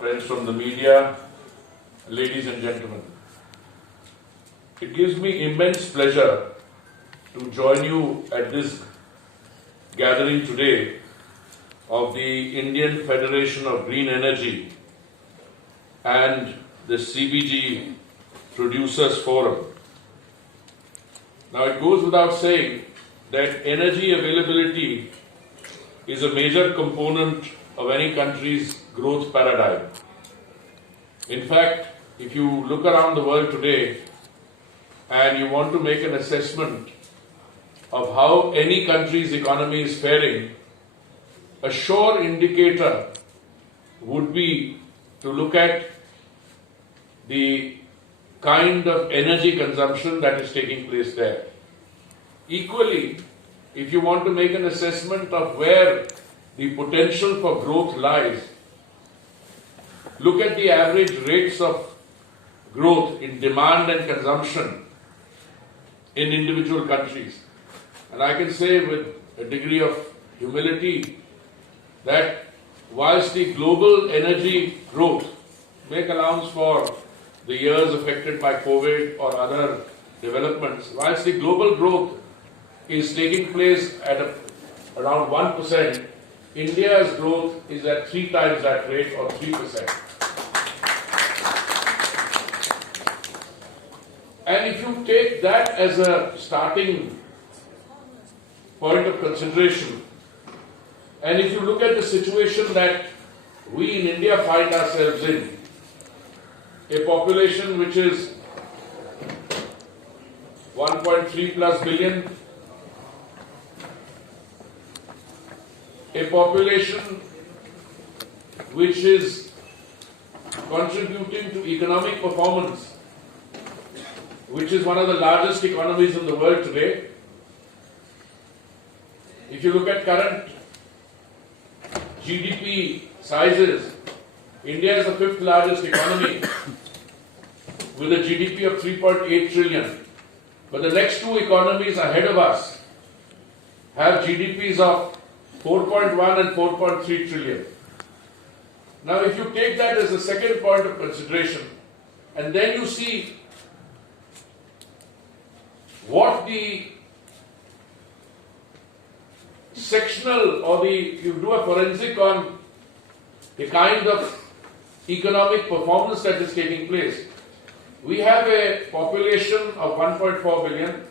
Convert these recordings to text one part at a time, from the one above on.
Friends from the media, ladies and gentlemen, it gives me immense pleasure to join you at this gathering today of the Indian Federation of Green Energy and the CBG Producers Forum. Now it goes without saying that energy availability is a major component of any country's growth paradigm. In fact, if you look around the world today and you want to make an assessment of how any country's economy is faring, a sure indicator would be to look at the kind of energy consumption that is taking place there. Equally, if you want to make an assessment of where the potential for growth lies, look at the average rates of growth in demand and consumption in individual countries. And I can say with a degree of humility that whilst the global energy growth, make allowance for the years affected by COVID or other developments, whilst the global growth is taking place at around 1%, India's growth is at 3 times that rate, or 3%. And if you take that as a starting point of consideration, and if you look at the situation that we in India find ourselves in, a population which is 1.3 plus billion, a population which is contributing to economic performance, which is one of the largest economies in the world today. If you look at current GDP sizes, India is the 5th largest economy with a GDP of 3.8 trillion. But the next two economies ahead of us have GDPs of 4.1 and 4.3 trillion. Now, if you take that as a second point of consideration, and then you see what the sectional or you do a forensic on the kind of economic performance that is taking place. We have a population of 1.4 billion.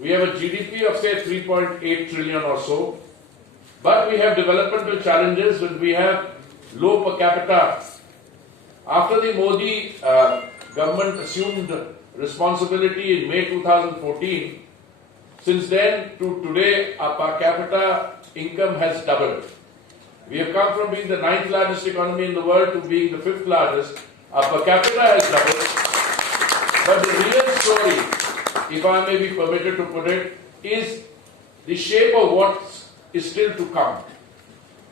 We have a GDP of say 3.8 trillion or so. But we have developmental challenges when we have low per capita. After the Modi government assumed responsibility in May 2014, since then to today, our per capita income has doubled. We have come from being the 9th largest economy in the world to being the 5th largest. Our per capita has doubled. But the real story, if I may be permitted to put it, is the shape of what is still to come.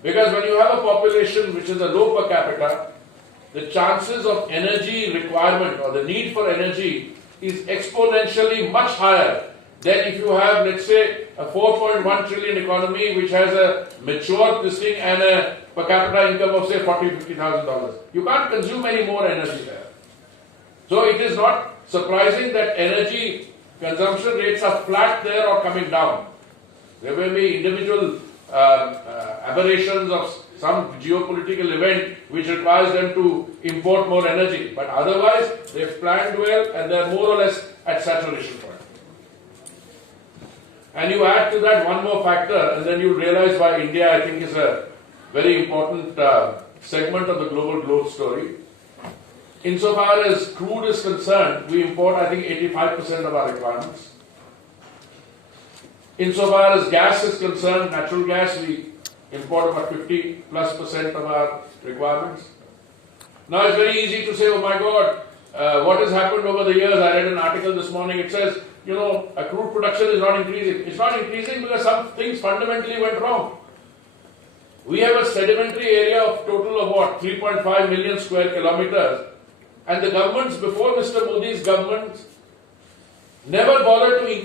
Because when you have a population which is a low per capita, the chances of energy requirement or the need for energy is exponentially much higher than if you have, let's say, a 4.1 trillion economy which has a mature listing and a per capita income of say $40,000-$50,000. You can't consume any more energy there. So it is not surprising that energy consumption rates are flat there or coming down. There may be individual aberrations of some geopolitical event which requires them to import more energy. But otherwise, they've planned well and they're more or less at saturation point. And you add to that one more factor, and then you realize why India, I think, is a very important segment of the global growth story. Insofar as crude is concerned, we import, I think, 85% of our requirements. Insofar as gas is concerned, natural gas, we import about 50+% of our requirements. Now it's very easy to say, oh my God, what has happened over the years? I read an article this morning, it says, a crude production is not increasing. It's not increasing because some things fundamentally went wrong. We have a sedimentary area of total of what? 3.5 million square kilometers. And the governments before Mr. Modi's government never bothered to increase